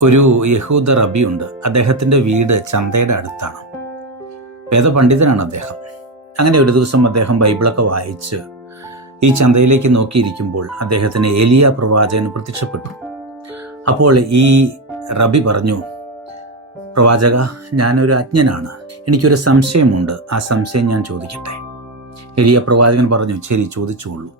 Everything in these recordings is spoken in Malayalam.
ഒരു യഹൂദ റബിയുണ്ട്. അദ്ദേഹത്തിന്റെ വീട് ചന്തയുടെ അടുത്താണ്. വേദപണ്ഡിതനാണ് അദ്ദേഹം. അങ്ങനെ ഒരു ദിവസം അദ്ദേഹം ബൈബിളൊക്കെ വായിച്ച് ഈ ചന്തയിലേക്ക് നോക്കിയിരിക്കുമ്പോൾ അദ്ദേഹത്തിന് ഏലിയ പ്രവാചകൻ പ്രത്യക്ഷപ്പെട്ടു. അപ്പോൾ ഈ റബി പറഞ്ഞു, പ്രവാചക, ഞാനൊരു അജ്ഞനാണ്, എനിക്കൊരു സംശയമുണ്ട്, ആ സംശയം ഞാൻ ചോദിക്കട്ടെ? ഏലിയ പ്രവാചകൻ പറഞ്ഞു, ശരി, ചോദിച്ചുകൊള്ളൂ.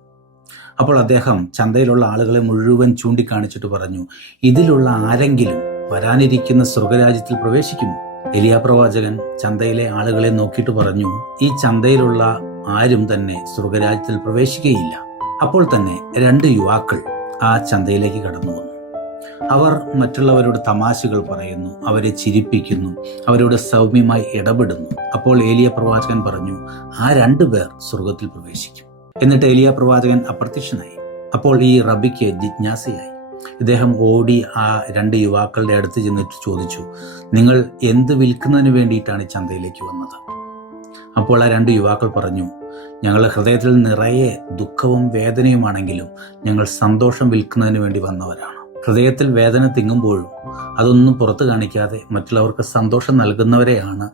അപ്പോൾ അദ്ദേഹം ചന്തയിലുള്ള ആളുകളെ മുഴുവൻ ചൂണ്ടിക്കാണിച്ചിട്ട് പറഞ്ഞു, ഇതിലുള്ള ആരെങ്കിലും വരാനിരിക്കുന്ന സ്വർഗരാജ്യത്തിൽ പ്രവേശിക്കുമോ? എലിയ പ്രവാചകൻ ചന്തയിലെ ആളുകളെ നോക്കിയിട്ട് പറഞ്ഞു, ഈ ചന്തയിലുള്ള ആരും തന്നെ സ്വർഗരാജ്യത്തിൽ പ്രവേശിക്കുകയില്ല. അപ്പോൾ തന്നെ 2 യുവാക്കൾ ആ ചന്തയിലേക്ക് കടന്നു വന്നു. അവർ മറ്റുള്ളവരോട് തമാശകൾ പറയുന്നു, അവരെ ചിരിപ്പിക്കുന്നു, അവരോട് സൗമ്യമായി ഇടപെടുന്നു. അപ്പോൾ ഏലിയ പ്രവാചകൻ പറഞ്ഞു, ആ 2 പേർ സ്വർഗത്തിൽ പ്രവേശിക്കും. എന്നിട്ട് ഏലിയ പ്രവാചകൻ അപ്രത്യക്ഷനായി. അപ്പോൾ ഈ റബിക്ക് ജിജ്ഞാസയായി. ഇദ്ദേഹം ഓടി ആ 2 യുവാക്കളുടെ അടുത്ത് ചെന്നിട്ട് ചോദിച്ചു, നിങ്ങൾ എന്ത് വിൽക്കുന്നതിന് വേണ്ടിയിട്ടാണ് ഈ ചന്തയിലേക്ക് വന്നത്? അപ്പോൾ ആ 2 യുവാക്കൾ പറഞ്ഞു, ഞങ്ങളുടെ ഹൃദയത്തിൽ നിറയെ ദുഃഖവും വേദനയുമാണെങ്കിലും ഞങ്ങൾ സന്തോഷം വിൽക്കുന്നതിന് വേണ്ടി വന്നവരാണ്. ഹൃദയത്തിൽ വേദന തിങ്ങുമ്പോഴും അതൊന്നും പുറത്തു കാണിക്കാതെ മറ്റുള്ളവർക്ക് സന്തോഷം നൽകുന്നവരെയാണ്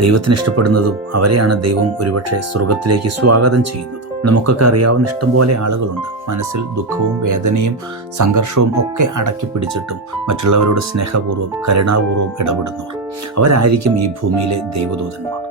ദൈവത്തിന് ഇഷ്ടപ്പെടുന്നതും അവരെയാണ് ദൈവം ഒരുപക്ഷെ സ്വർഗത്തിലേക്ക് സ്വാഗതം ചെയ്യുന്നതും. നമുക്കൊക്കെ അറിയാവുന്ന ഇഷ്ടംപോലെ ആളുകളുണ്ട്, മനസ്സിൽ ദുഃഖവും വേദനയും സംഘർഷവും ഒക്കെ അടക്കി പിടിച്ചിട്ടും മറ്റുള്ളവരോട് സ്നേഹപൂർവ്വം കരുണാപൂർവ്വം ഇടപെടുന്നവർ. അവരായിരിക്കും ഈ ഭൂമിയിലെ ദൈവദൂതന്മാർ.